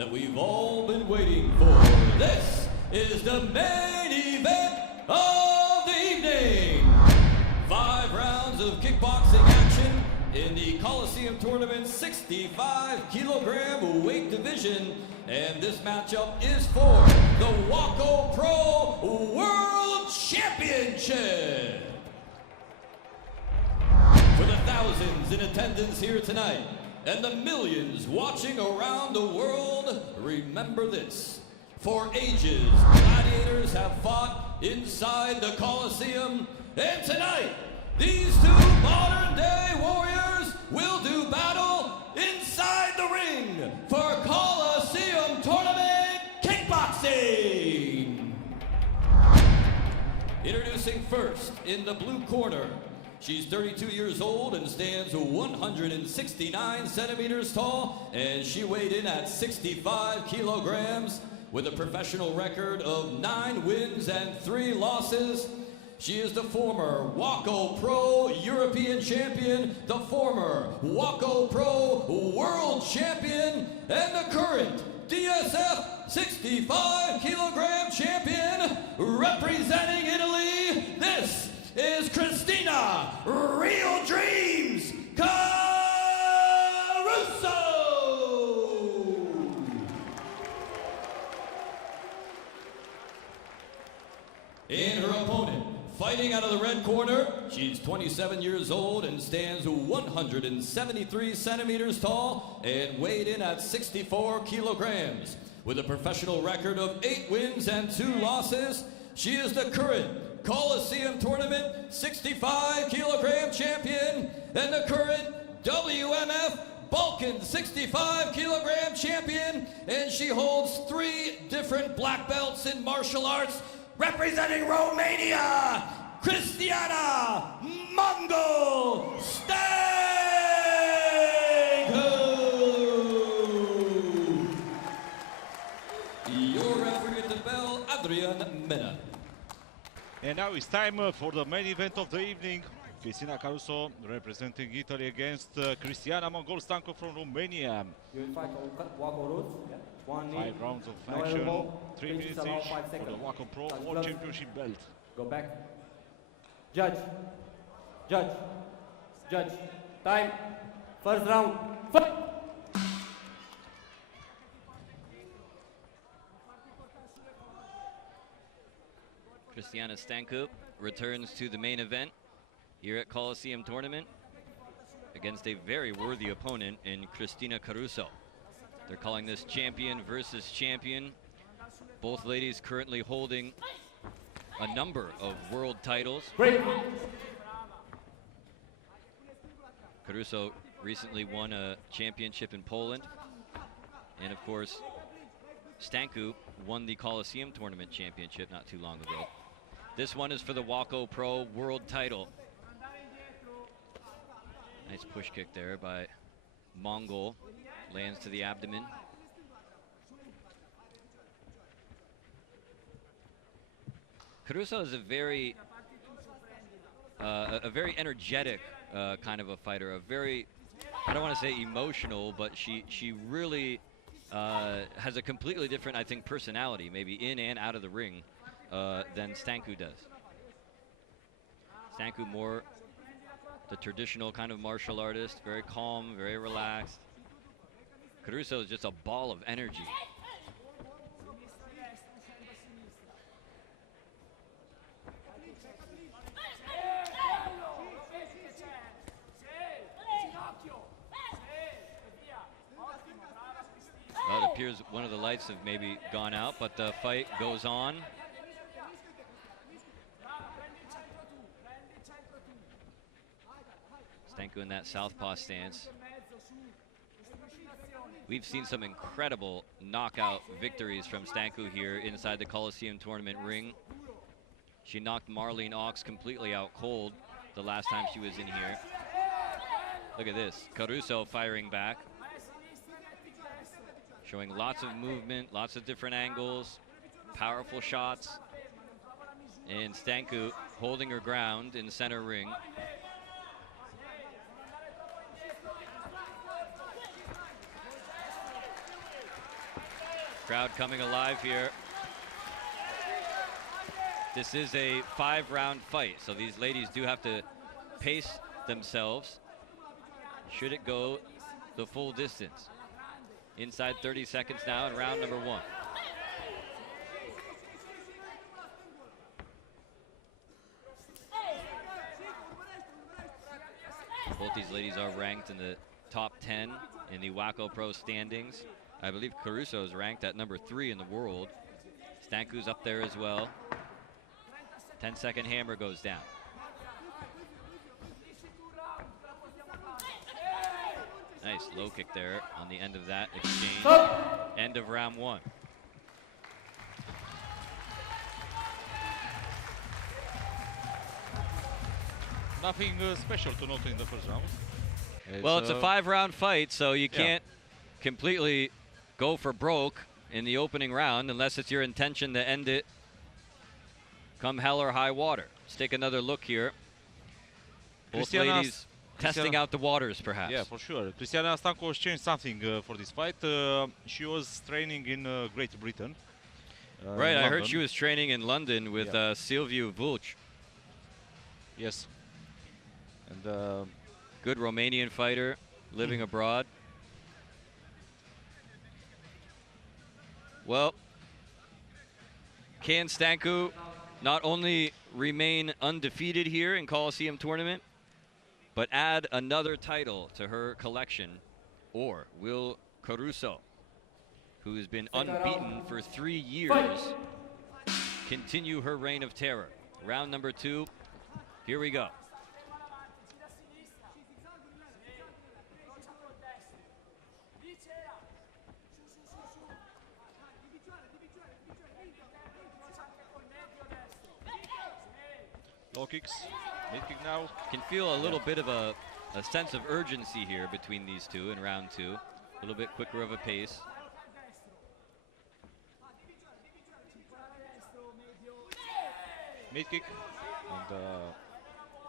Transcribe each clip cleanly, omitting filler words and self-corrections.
that we've all been waiting for. This is the main event of the evening. 5 rounds of kickboxing action in the Colosseum Tournament 65-kilogram weight division. And this matchup is for the Wako Pro World Championship. For the thousands in attendance here tonight and the millions watching around the world, remember this. For ages, gladiators have fought inside the Colosseum, and tonight, these two modern-day warriors will do battle inside the ring for Colosseum Tournament Kickboxing. Introducing first in the blue corner. She's 32 years old and stands 169 centimeters tall, and she weighed in at 65 kilograms with a professional record of 9 wins and 3 losses. She is the former Wako Pro European Champion, the former Wako Pro World Champion, and the current DSF 65 kilogram champion. Representing Italy, this is Cristina Real Dreams Caruso! In her opponent, fighting out of the red corner, she's 27 years old and stands 173 centimeters tall and weighed in at 64 kilograms. With a professional record of 8 wins and 2 losses, she is the current Colosseum Tournament 65 kilogram champion and the current WMF Balkan 65 kilogram champion, and she holds 3 different black belts in martial arts. Representing Romania, Cristiana Mongol Your referee at the bell, Adrian, Mina. And now it's time for the main event of the evening. Cristina Caruso representing Italy against Cristiana Mongol from Romania. You will fight on Wako rules. 5 rounds of action, 3 minutes each for the Wako Pro World Championship belt. Go back. Judge. Judge. Judge. Time. First round. Fight! Cristiana Stanku returns to the main event here at Colosseum Tournament against a very worthy opponent in Cristina Caruso. They're calling this champion versus champion. Both ladies currently holding a number of world titles. Great. Caruso recently won a championship in Poland. And of course, Stanku won the Colosseum Tournament championship not too long ago. This one is for the Wako Pro world title. Nice push kick there by Mongol. Lands to the abdomen. Caruso is a very energetic kind of a fighter. A very, I don't want to say emotional, but she really has a completely different, I think, personality, maybe in and out of the ring, than Stanku does. Stanku more the traditional kind of martial artist, very calm, very relaxed. Caruso is just a ball of energy. Well, it appears one of the lights have maybe gone out, but the fight goes on. Stanku in that southpaw stance. We've seen some incredible knockout victories from Stanku here inside the Colosseum Tournament ring. She knocked Marlene Ox completely out cold the last time she was in here. Look at this, Caruso firing back. Showing lots of movement, lots of different angles, powerful shots. And Stanku holding her ground in the center ring. Crowd coming alive here. This is a 5-round fight, so these ladies do have to pace themselves should it go the full distance. Inside 30 seconds now in round number 1. Both these ladies are ranked in the top 10 in the Wako Pro standings. I believe Caruso is ranked at number 3 in the world. Stanku's up there as well. 10-second hammer goes down. Nice low kick there on the end of that exchange. End of round 1. Nothing special to note in the first round. Well, it's a 5-round fight, so you can't completely go for broke in the opening round unless it's your intention to end it come hell or high water. Let's take another look here. Both ladies testing out the waters, perhaps. Yeah, for sure. Cristiana Stanco has changed something for this fight. She was training in Great Britain. Right, I heard she was training in London with Silviu Vulci. Yes. And good Romanian fighter living abroad. Well, can Stanku not only remain undefeated here in Colosseum Tournament, but add another title to her collection? Or will Caruso, who has been unbeaten for 3 years, continue her reign of terror? Round number 2, here we go. low kicks, mid kick now. Can feel a little bit of a sense of urgency here between these two in round 2. A little bit quicker of a pace. Mid kick, and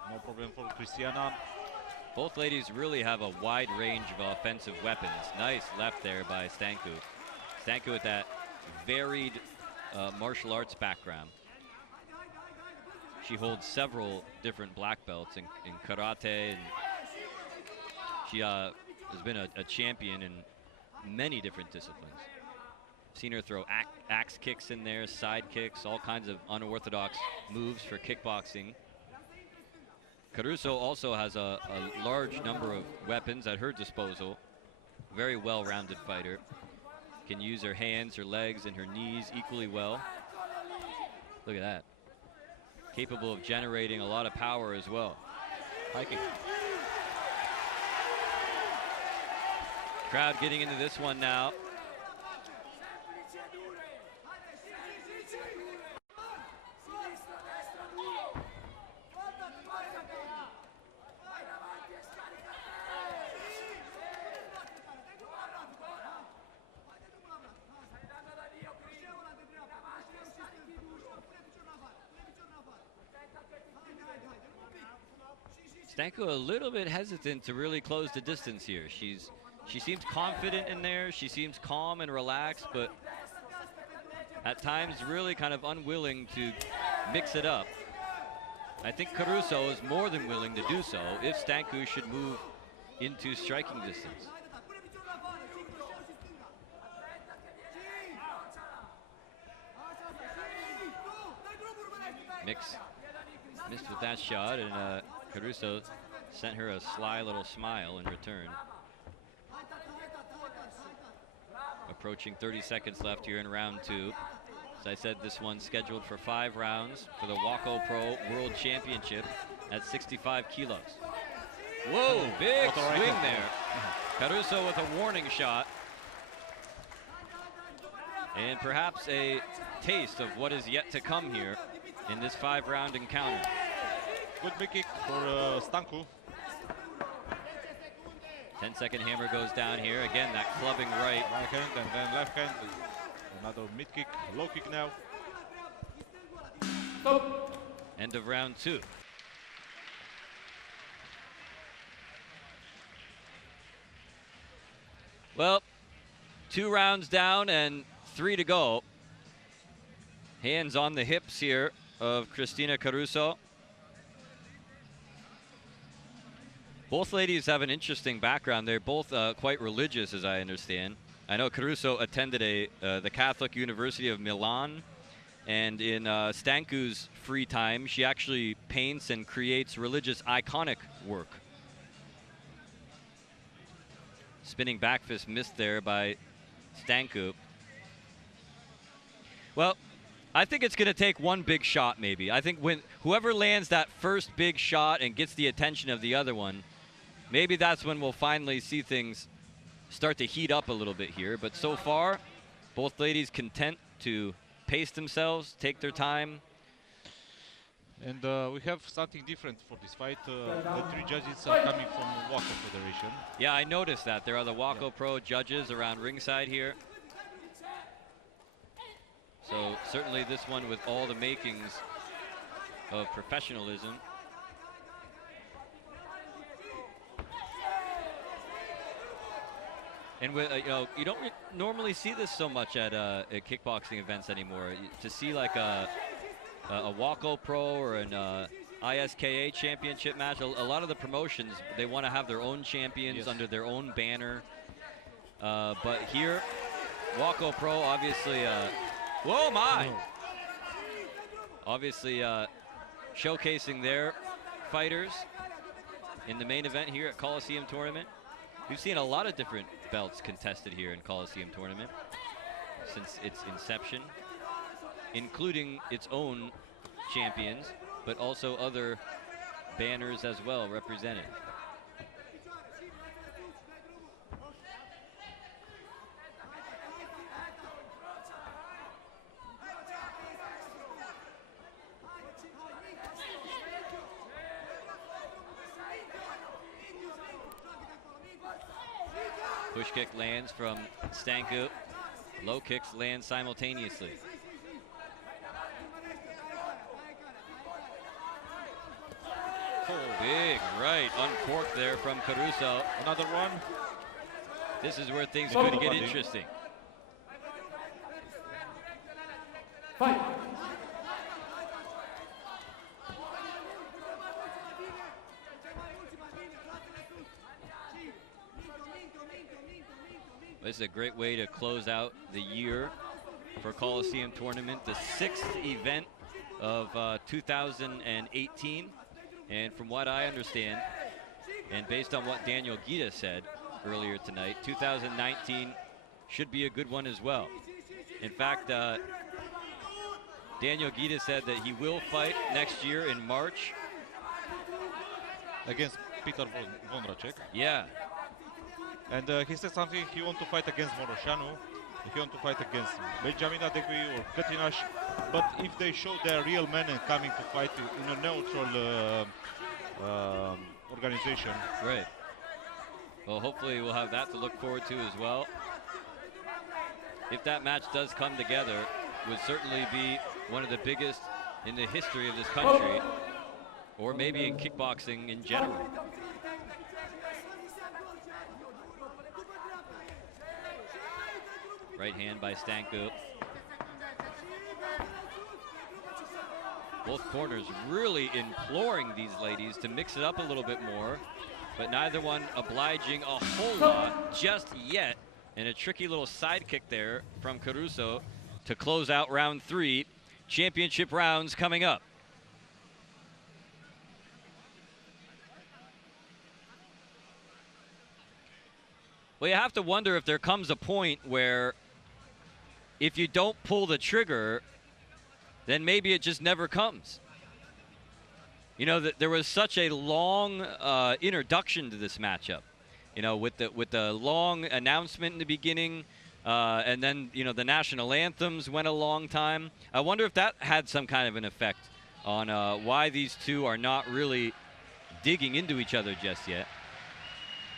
no problem for Cristiana. Both ladies really have a wide range of offensive weapons. Nice left there by Stanku. Stanku with that varied martial arts background. She holds several different black belts in karate, and she has been a champion in many different disciplines. Seen her throw axe kicks in there, side kicks, all kinds of unorthodox moves for kickboxing. Caruso also has a large number of weapons at her disposal. Very well-rounded fighter. Can use her hands, her legs, and her knees equally well. Look at that. Capable of generating a lot of power as well. Hiking. Crowd getting into this one now. Stanku a little bit hesitant to really close the distance here. She seems confident in there. She seems calm and relaxed, but at times really kind of unwilling to mix it up. I think Caruso is more than willing to do so if Stanku should move into striking distance. Missed with that shot, and Caruso sent her a sly little smile in return. Approaching 30 seconds left here in round 2. As I said, this one's scheduled for 5 rounds for the Wako Pro World Championship at 65 kilos. Whoa, big swing there. Caruso with a warning shot. And perhaps a taste of what is yet to come here in this 5-round encounter. Good big kick for Stanku. 10-second hammer goes down here. Again, that clubbing right. Right hand and then left hand. Another mid kick, low kick now. End of round 2. Well, 2 rounds down and 3 to go. Hands on the hips here of Cristina Caruso. Both ladies have an interesting background. They're both quite religious, as I understand. I know Caruso attended the Catholic University of Milan, and in Stanku's free time, she actually paints and creates religious iconic work. Spinning back fist missed there by Stanku. Well, I think it's going to take one big shot, maybe. I think when whoever lands that first big shot and gets the attention of the other one, maybe that's when we'll finally see things start to heat up a little bit here. But so far, both ladies content to pace themselves, take their time. And we have something different for this fight. The 3 judges are coming from Wako Federation. Yeah, I noticed that. There are the Wako Pro judges around ringside here. So certainly this one with all the makings of professionalism. And with, you don't normally see this so much at kickboxing events anymore. To see like a Wako Pro or an ISKA championship match, a lot of the promotions, they want to have their own champions under their own banner. But here, Wako Pro obviously, whoa my! Obviously showcasing their fighters in the main event here at Colosseum Tournament. We've seen a lot of different belts contested here in Colosseum Tournament since its inception, including its own champions, but also other banners as well represented. Push kick lands from Stanku. Low kicks land simultaneously. Oh, big right uncorked there from Caruso. Another one. This is where things are going to get interesting. Fight. This is a great way to close out the year for Colosseum Tournament, the 6th event of 2018. And from what I understand, and based on what Daniel Ghita said earlier tonight, 2019 should be a good one as well. In fact, Daniel Ghita said that he will fight next year in March. Against Peter Vondracek. Yeah. And he said something, he wants to fight against Moroșanu, he wants to fight against Benjamin Adegui or Cătinaș, but if they show their real men and coming to fight in a neutral organization. Right. Well, hopefully we'll have that to look forward to as well. If that match does come together, it would certainly be one of the biggest in the history of this country, or maybe in kickboxing in general. Right hand by Stanku. Both corners really imploring these ladies to mix it up a little bit more, but neither one obliging a whole lot just yet. And a tricky little side kick there from Caruso to close out round 3. Championship rounds coming up. Well, you have to wonder if there comes a point where if you don't pull the trigger, then maybe it just never comes. You know, there was such a long introduction to this matchup. You know, with the long announcement in the beginning, and then, you know, the national anthems went a long time. I wonder if that had some kind of an effect on why these two are not really digging into each other just yet.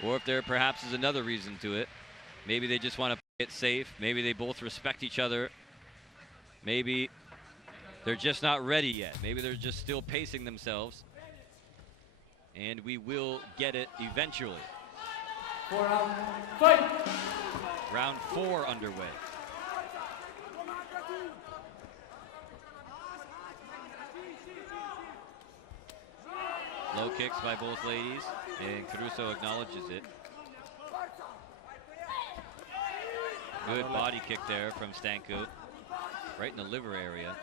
Or if there perhaps is another reason to it. Maybe they just want to play it safe. Maybe they both respect each other. Maybe they're just not ready yet. Maybe they're just still pacing themselves. And we will get it eventually. Fight. Round 4 underway. Low kicks by both ladies, and Caruso acknowledges it. Good body kick there from Stanku, right in the liver area.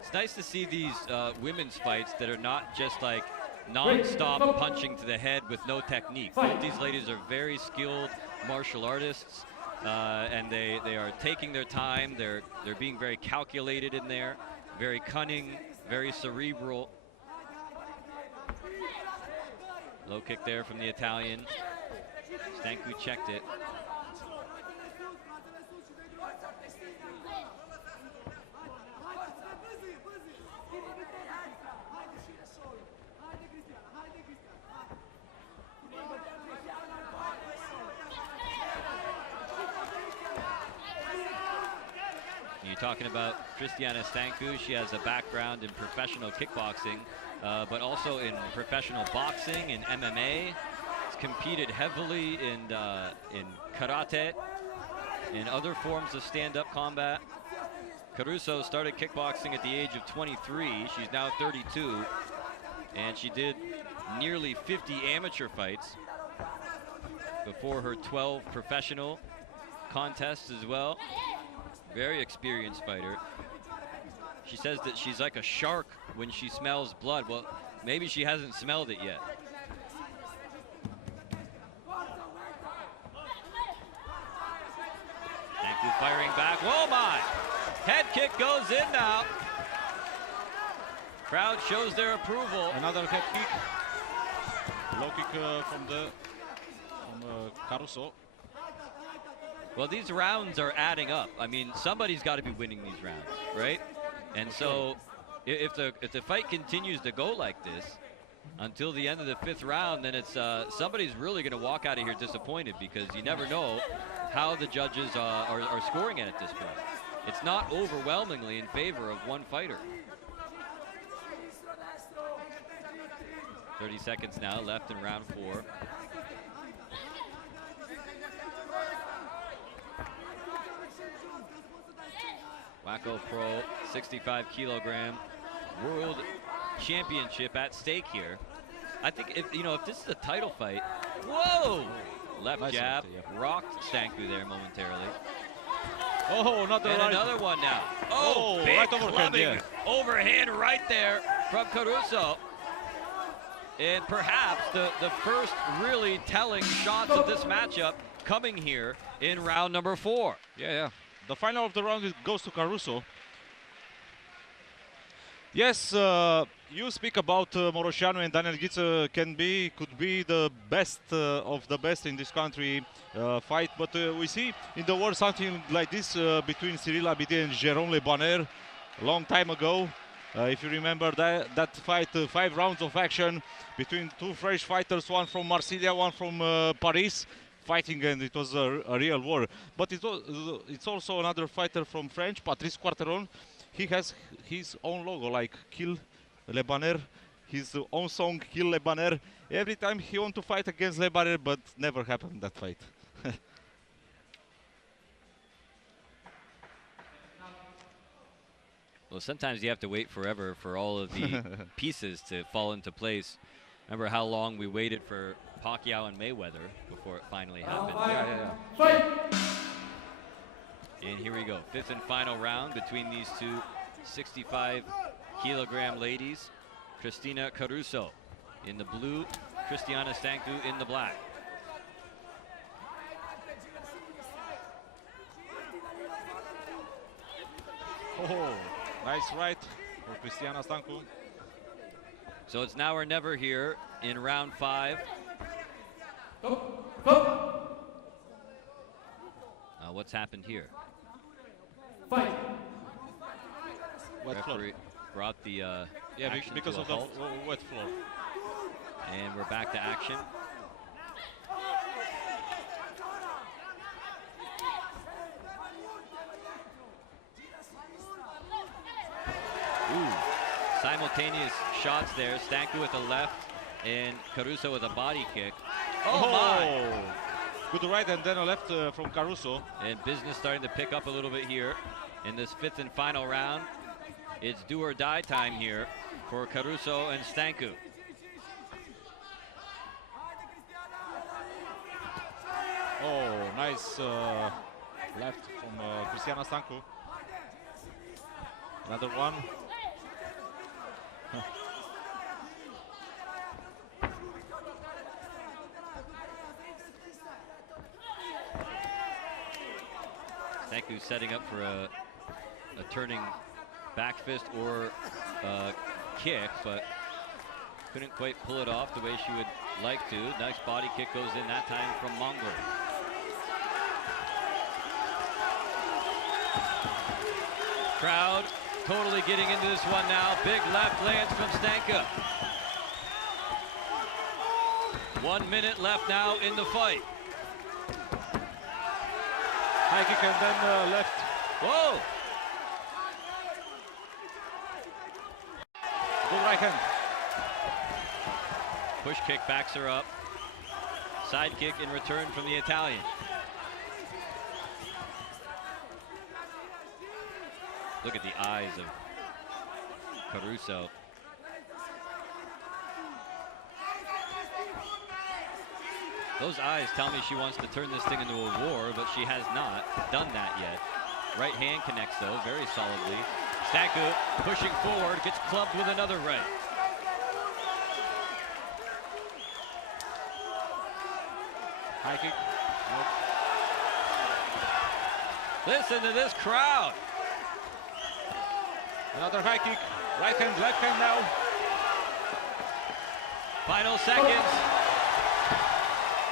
It's nice to see these women's fights that are not just like non-stop punching to the head with no technique. Both these ladies are very skilled martial artists, and they are taking their time. They're being very calculated in there, very cunning, very cerebral. Low kick there from the Italian. Stanku checked it. You're talking about Cristiana Stanku. She has a background in professional kickboxing, but also in professional boxing and MMA. She's competed heavily in karate, in other forms of stand-up combat. Caruso started kickboxing at the age of 23. She's now 32, and she did nearly 50 amateur fights before her 12 professional contests as well. Very experienced fighter. She says that she's like a shark when she smells blood. Well, maybe she hasn't smelled it yet. Stanku firing back. Whoa, my! Head kick goes in now. Crowd shows their approval. Another head kick. Low kick from Caruso. Well, these rounds are adding up. I mean, somebody's got to be winning these rounds, right? And so, if the fight continues to go like this until the end of the 5th round, then it's somebody's really going to walk out of here disappointed, because you never know how the judges are scoring it at this point. It's not overwhelmingly in favor of one fighter. 30 seconds now left in round 4. Wako Pro 65 kilogram world championship at stake here. I think if this is a title fight, whoa! Left nice jab, left, yeah. rocked Stanku there momentarily. Oh, another And right. another one now. Oh, big right overhand, clubbing yeah. overhand right there from Caruso. And perhaps the first really telling shots of this matchup coming here in round number 4. Yeah. The final of the round goes to Caruso. Yes, you speak about Moroșanu and Daniel Ghita could be the best of the best in this country fight, but we see in the world something like this between Cyril Abidé and Jérôme Le Banner a long time ago. If you remember that fight, 5 rounds of action between 2 French fighters, one from Marseille, one from Paris, fighting, and it was a real war. But it's also another fighter from France, Patrice Quarteron. He has his own logo, like Kill Le Banner, his own song, Kill Le Banner. Every time he wants to fight against Le Banner, but never happened that fight. Well, sometimes you have to wait forever for all of the pieces to fall into place. Remember how long we waited for Pacquiao and Mayweather before it finally happened. Yeah. Fight! And here we go, 5th and final round between these two 65 kilogram ladies. Cristina Caruso in the blue, Cristiana Stanku in the black. Oh, nice right for Cristiana Stanku. So it's now or never here in round 5. What's happened here? Fight! Wet floor. Referee brought the action because to a of the halt. wet floor. And we're back to action. Ooh, simultaneous shots there. Stanku with the left and Caruso with a body kick. Oh my! Good right and then a left from Caruso. And business starting to pick up a little bit here in this 5th and final round. It's do or die time here for Caruso and Stanku. Oh, nice left from Cristiana Stanku. Another one. Stanku setting up for a turning back fist or kick, but couldn't quite pull it off the way she would like to. Nice body kick goes in that time from Mongol. Crowd totally getting into this one now. Big left lands from Stanku. 1 minute left now in the fight. High kick and then left. Whoa! Good right hand. Push kick backs her up. Side kick in return from the Italian. Look at the eyes of Caruso. Those eyes tell me she wants to turn this thing into a war, but she has not done that yet. Right hand connects though, very solidly. Stanku pushing forward, gets clubbed with another right. High kick. Listen to this crowd. Another high kick. Right hand, left hand now. Final seconds.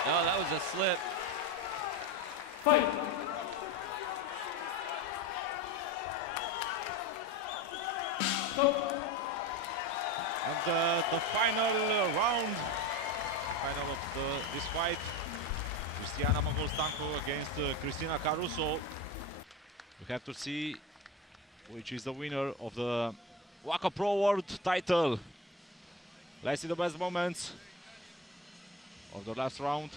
Oh, that was a slip. Fight! Stop! And the final round, final of this fight, Cristiana Mongol Stanku against Cristina Caruso. We have to see which is the winner of the Wako Pro World title. Let's see the best moments of the last round.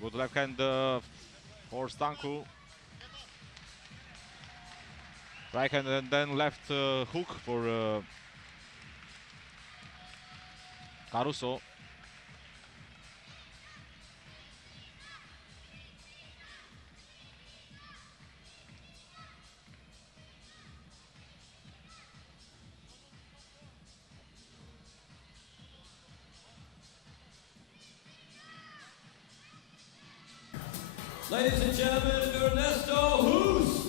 Good left hand for Stanku. Right hand and then left hook for Caruso. Ladies and gentlemen, Ernesto Hoost.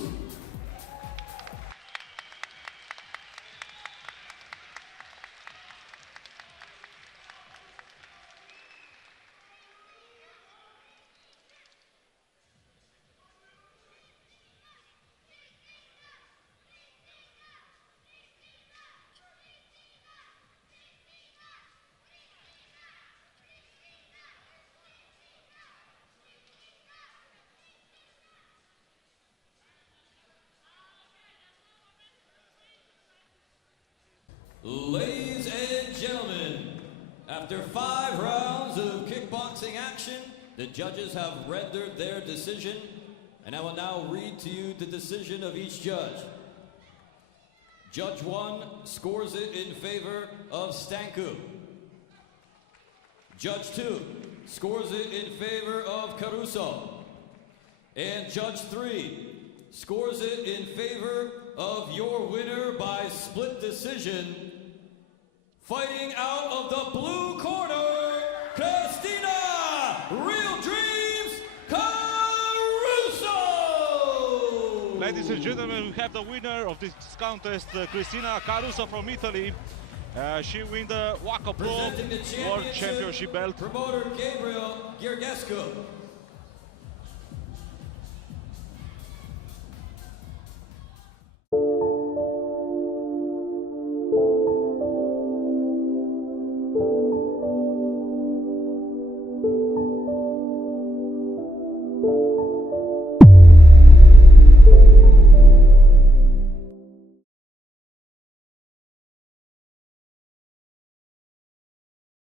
Ladies and gentlemen, after 5 rounds of kickboxing action, the judges have rendered their decision, and I will now read to you the decision of each judge. Judge 1 scores it in favor of Stanku. Judge 2 scores it in favor of Caruso. And Judge 3 scores it in favor of your winner by split decision, fighting out of the blue corner, Cristina Real Dreams Caruso! Ladies and gentlemen, we have the winner of this contest, Cristina Caruso from Italy. She wins the Wako Pro Presenting the World Championship belt. promoter Gabriel Georgescu.